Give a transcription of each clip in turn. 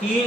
3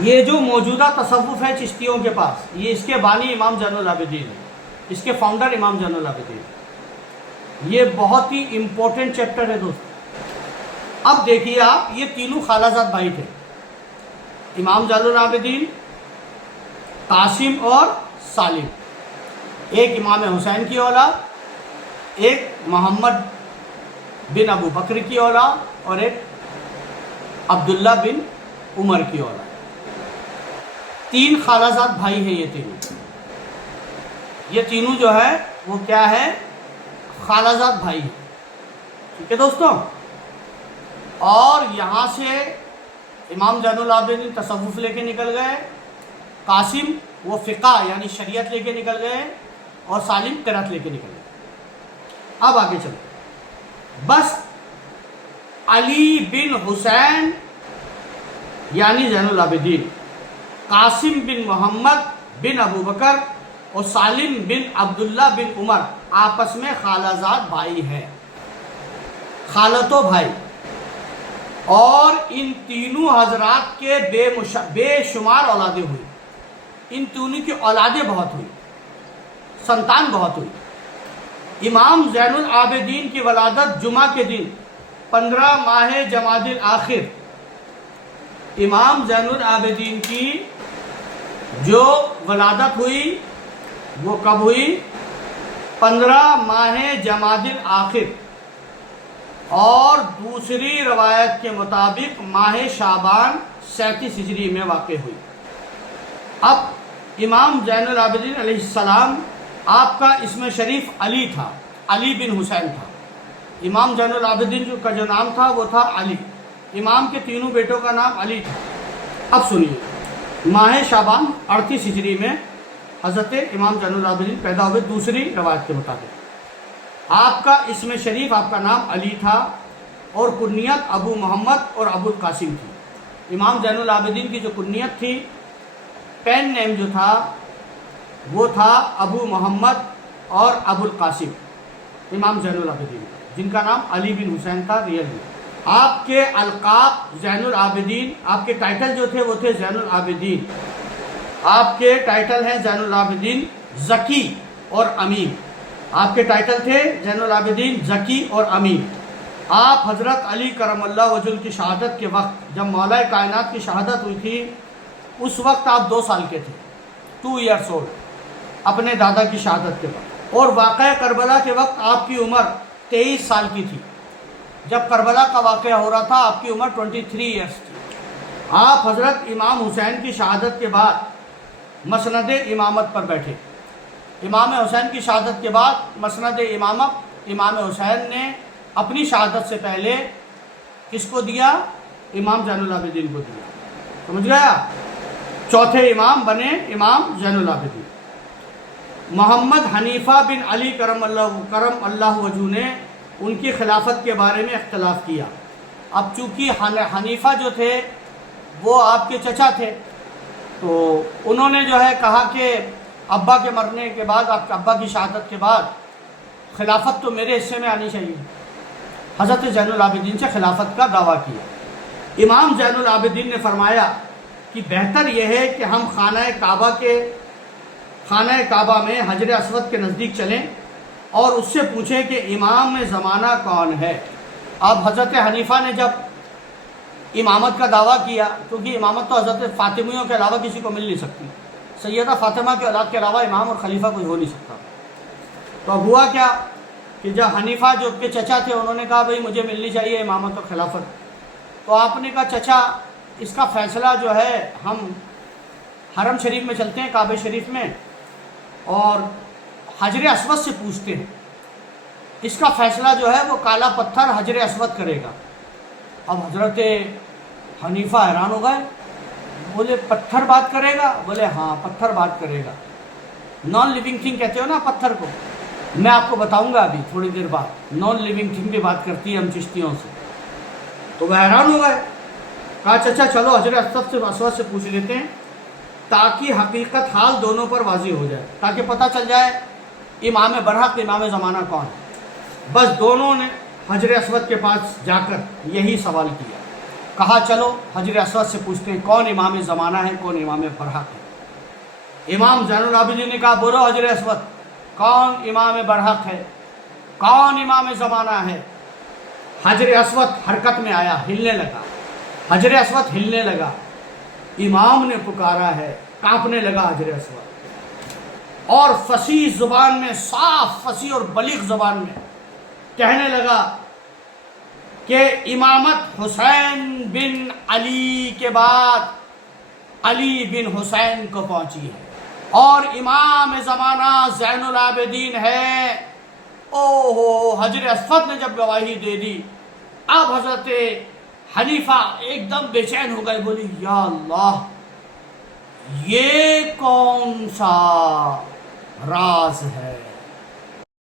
یہ جو موجودہ تصوف ہے چشتیوں کے پاس، یہ اس کے بانی امام زین العابدین ہے، اس کے فاؤنڈر امام زین العابدین۔ یہ بہت ہی امپورٹنٹ چیپٹر ہے دوست۔ اب دیکھیے آپ، یہ تینوں خالہ زاد بھائی تھے، امام زین العابدین، قاسم اور سالم۔ ایک امام حسین کی اولاد، ایک محمد بن ابو بکر کی اولاد، اور ایک عبداللہ بن عمر کی اولاد۔ تین خالہ زاد بھائی ہیں یہ تینوں۔ یہ تینوں جو ہے وہ کیا ہے؟ خالہ زاد بھائی ہیں، ٹھیک ہے دوستوں۔ اور یہاں سے امام زین العابدین تصوف لے کے نکل گئے، قاسم وہ فقہ یعنی شریعت لے کے نکل گئے، اور سالم قرأت لے کے نکل گئے۔ اب آگے چلتے، بس علی بن حسین یعنی زین العابدین، قاسم بن محمد بن ابو بکر اور سالم بن عبداللہ بن عمر آپس میں خالہ زاد بھائی ہیں، خالتو بھائی۔ اور ان تینوں حضرات کے بے شمار اولادیں ہوئی، ان تینوں کی اولادیں بہت ہوئی، سنتان بہت ہوئی۔ امام زین العابدین کی ولادت جمعہ کے دن 15 ماہ جمادی الاخر، امام زین العابدین کی جو ولادت ہوئی وہ کب ہوئی؟ 15 ماہ جمادی الاخر، اور دوسری روایت کے مطابق ماہ شعبان 37 ہجری میں واقع ہوئی۔ اب امام زین العابدین علیہ السلام، آپ کا اسم شریف علی تھا، علی بن حسین تھا۔ امام زین العابدین کا جو نام تھا وہ تھا علی، امام کے تینوں بیٹوں کا نام علی تھا۔ اب سنیے، ماہ شعبان 38 ہجری میں حضرت امام زین العابدین پیدا ہوئے دوسری روایت کے مطابق۔ آپ کا اسم شریف، آپ کا نام علی تھا، اور کنیت ابو محمد اور ابو القاسم تھی۔ امام زین العابدین کی جو کنیت تھی، پین نیم جو تھا وہ تھا ابو محمد اور ابو القاسم، امام زین العابدین، جن کا نام علی بن حسین تھا ریئل میں۔ آپ کے القاب زین العابدین، آپ کے ٹائٹل جو تھے وہ تھے زین العابدین۔ آپ کے ٹائٹل ہیں زین العابدین ذکی اور امین، آپ کے ٹائٹل تھے زین العابدین ذکی اور امین۔ آپ حضرت علی کرم اللہ وجہ کی شہادت کے وقت، جب مولا کائنات کی شہادت ہوئی تھی، اس وقت آپ 2 سال کے تھے، 2 ایئرس اولڈ، اپنے دادا کی شہادت کے وقت۔ اور واقعہ کربلا کے وقت آپ کی عمر 23 سال کی تھی۔ جب کربلا کا واقعہ ہو رہا تھا آپ کی عمر 23 ایئرس تھی۔ آپ حضرت امام حسین کی شہادت کے بعد مسند امامت پر بیٹھے۔ امام حسین کی شہادت کے بعد مسند امامت امام حسین نے اپنی شہادت سے پہلے کس کو دیا؟ امام زین العابدین کو دیا، سمجھ گیا؟ چوتھے امام بنے امام زین العابدین۔ محمد حنیفہ بن علی کرم اللہ وجہ نے ان کی خلافت کے بارے میں اختلاف کیا۔ اب چونکہ حنیفہ جو تھے وہ آپ کے چچا تھے، تو انہوں نے جو ہے کہا کہ ابا کے مرنے کے بعد، آپ کے ابا کی شہادت کے بعد خلافت تو میرے حصے میں آنی چاہیے۔ حضرت زین العابدین سے خلافت کا دعویٰ کیا۔ امام زین العابدین نے فرمایا کہ بہتر یہ ہے کہ ہم خانہ کعبہ میں حجر اسود کے نزدیک چلیں اور اس سے پوچھیں کہ امام زمانہ کون ہے۔ اب حضرت حنیفہ نے جب امامت کا دعویٰ کیا، کیونکہ امامت تو حضرت فاطمیوں کے علاوہ کسی کو مل نہیں سکتی، سیدہ فاطمہ کے اولاد کے علاوہ امام اور خلیفہ کوئی ہو نہیں سکتا۔ تو اب ہوا کیا کہ جب حنیفہ جو کے چچا تھے انہوں نے کہا بھئی مجھے ملنی چاہیے امامت اور خلافت، تو آپ نے کہا چچا اس کا فیصلہ جو ہے ہم حرم شریف میں چلتے ہیں، کعبہ شریف میں، اور حجر اسود سے پوچھتے ہیں، اس کا فیصلہ جو ہے وہ کالا پتھر حجر اسود کرے گا۔ اب حضرت حنیفہ حیران ہو گئے، بولے پتھر بات کرے گا؟ بولے ہاں پتھر بات کرے گا۔ نان لیونگ تھنگ کہتے ہو نا پتھر کو، میں آپ کو بتاؤں گا ابھی تھوڑی دیر بعد، نان لیونگ تھنگ بھی بات کرتی ہے ہم چشتیوں سے۔ تو وہ حیران ہو گئے، کہا چچا چلو حجر اسود سے پوچھ لیتے ہیں تاکہ حقیقت حال دونوں پر واضح ہو جائے، تاکہ پتہ چل جائے امام برحق امام زمانہ کون ہے۔ بس دونوں نے حجر اسود کے پاس جا کر یہی سوال کیا۔ کہا چلو حجر اسود سے پوچھتے ہیں کون امام زمانہ ہے، کون امام برحق ہے۔ امام زین العابدین نے کہا بولو حجر اسود، کون امام برحق ہے، کون امام زمانہ ہے؟ حجر اسود حرکت میں آیا، ہلنے لگا، حجر اسود ہلنے لگا، امام نے پکارا ہے، کانپنے لگا حجر اسود، اور فصیح زبان میں، صاف فصیح اور بلیغ زبان میں کہنے لگا کہ امامت حسین بن علی کے بعد علی بن حسین کو پہنچی ہے، اور امام زمانہ زین العابدین ہے۔ اوہو، حجر اسود نے جب گواہی دے دی، اب حضرت حنیفہ ایک دم بے چین ہو گئے، بولی یا اللہ، یہ کون سا راز ہے؟